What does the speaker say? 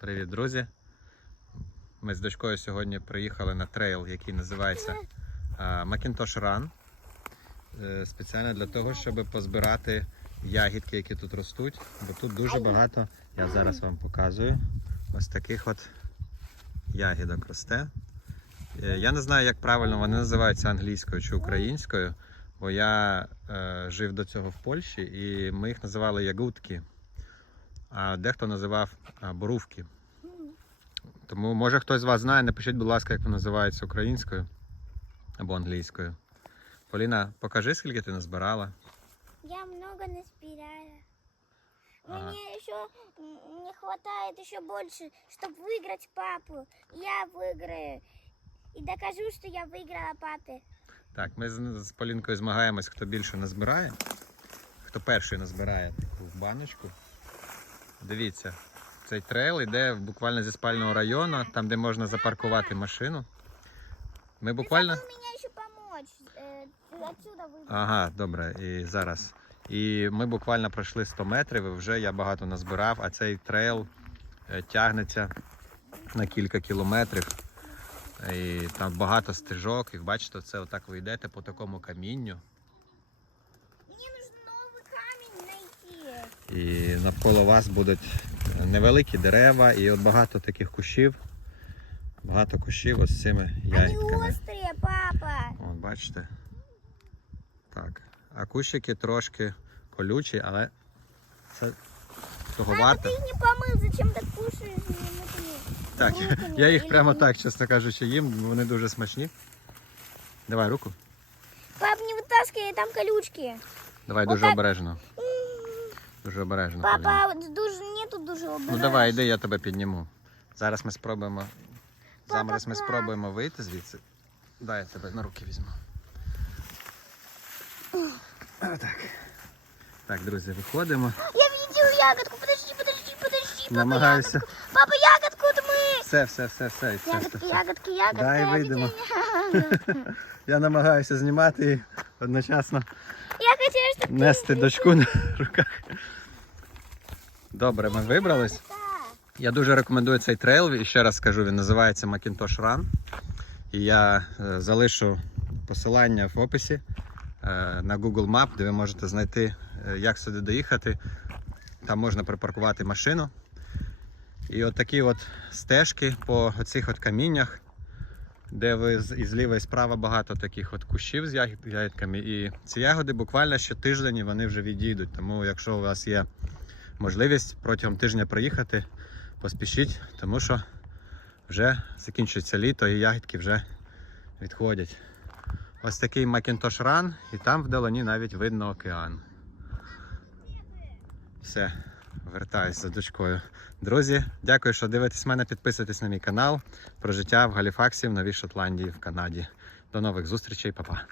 Привіт, друзі! Ми з дочкою сьогодні приїхали на трейл, який називається Macintosh Run. Е, Спеціально для того, щоб позбирати ягідки, які тут ростуть. Бо тут дуже багато, я зараз вам показую, ось таких от ягідок росте. Е, Я не знаю, як правильно вони називаються англійською чи українською, бо я е, жив до цього в Польщі і ми їх називали ягудки а дехто називав а, борувки. Тому, може хтось з вас знає, напишіть, будь ласка, як вони називаються українською або англійською. Поліна, покажи, скільки ти назбирала. Я много наспирала. Ага. Мне еще м, не хватает еще больше, чтобы выиграть папу. Я выиграю. И докажу, что я выиграла папе. Так, ми з, з Полінкою змагаємось, хто більше назбирає, хто перший назбирає таку баночку. Дивіться, цей трейл йде буквально зі спального району, там, де можна запаркувати машину. Ми буквально. Ты забыл меня еще помочь. э, отсюда выйти. Ага, добре, і зараз. І ми буквально пройшли 100 метрів, і вже я багато назбирав, а цей трейл е, тягнеться на кілька кілометрів. І там багато стежок, і бачите, це отак ви йдете по такому камінню. І навколо вас будуть невеликі дерева, і от багато таких кущів. Багато кущів ось з цими Они ягідками. острые, папа. От, бачите. Так. А кущики трошки колючі, але це того Папа, варто. ты их не помыл, зачем ты кушаешь? Ну, например, Так, булками я їх или прямо ні? так, чесно кажучи, їм, вони дуже смачні. Давай руку. Пап, не вытаскивай, там колючки. Давай Отак. дуже обережно. Дуже обережно. Папа, дуже, нету дуже Ну давай, йди, я тебе підніму. Зараз ми спробуємо. Зараз ми Папа. спробуємо вийти звідси. Дай я тебе на руки візьму. Так. Так, друзі, виходимо. Я видел ягодку, подожди, подожди, подожди. Папа, Намагаюся. ягодку. Папа, ягодку мы. Все, все, все, все. Ягодки, все. ягодки, ягодки. Дай я вийдемо. Я намагаюся знімати і одночасно нести дочку на руках. Добре, ми вибрались. Я дуже рекомендую цей трейл. І ще раз скажу, він називається Macintosh Run. І я е, залишу посилання в описі е, на Google Map, де ви можете знайти, е, як сюди доїхати. Там можна припаркувати машину. І от такі от стежки по оцих от каміннях, де ви і зліва і справа багато таких от кущів з ягід- ягідками. І ці ягоди буквально ще тиждень вони вже відійдуть. Тому якщо у вас є можливість протягом тижня приїхати, поспішіть, тому що вже закінчується літо і ягідки вже відходять. Ось такий Macintosh Run, і там вдалині навіть видно океан. Все, вертаюсь за дочкою. Друзі, дякую, що дивитесь мене. Підписуйтесь на мій канал про життя в Галіфаксі в Новій Шотландії в Канаді. До нових зустрічей, па-па.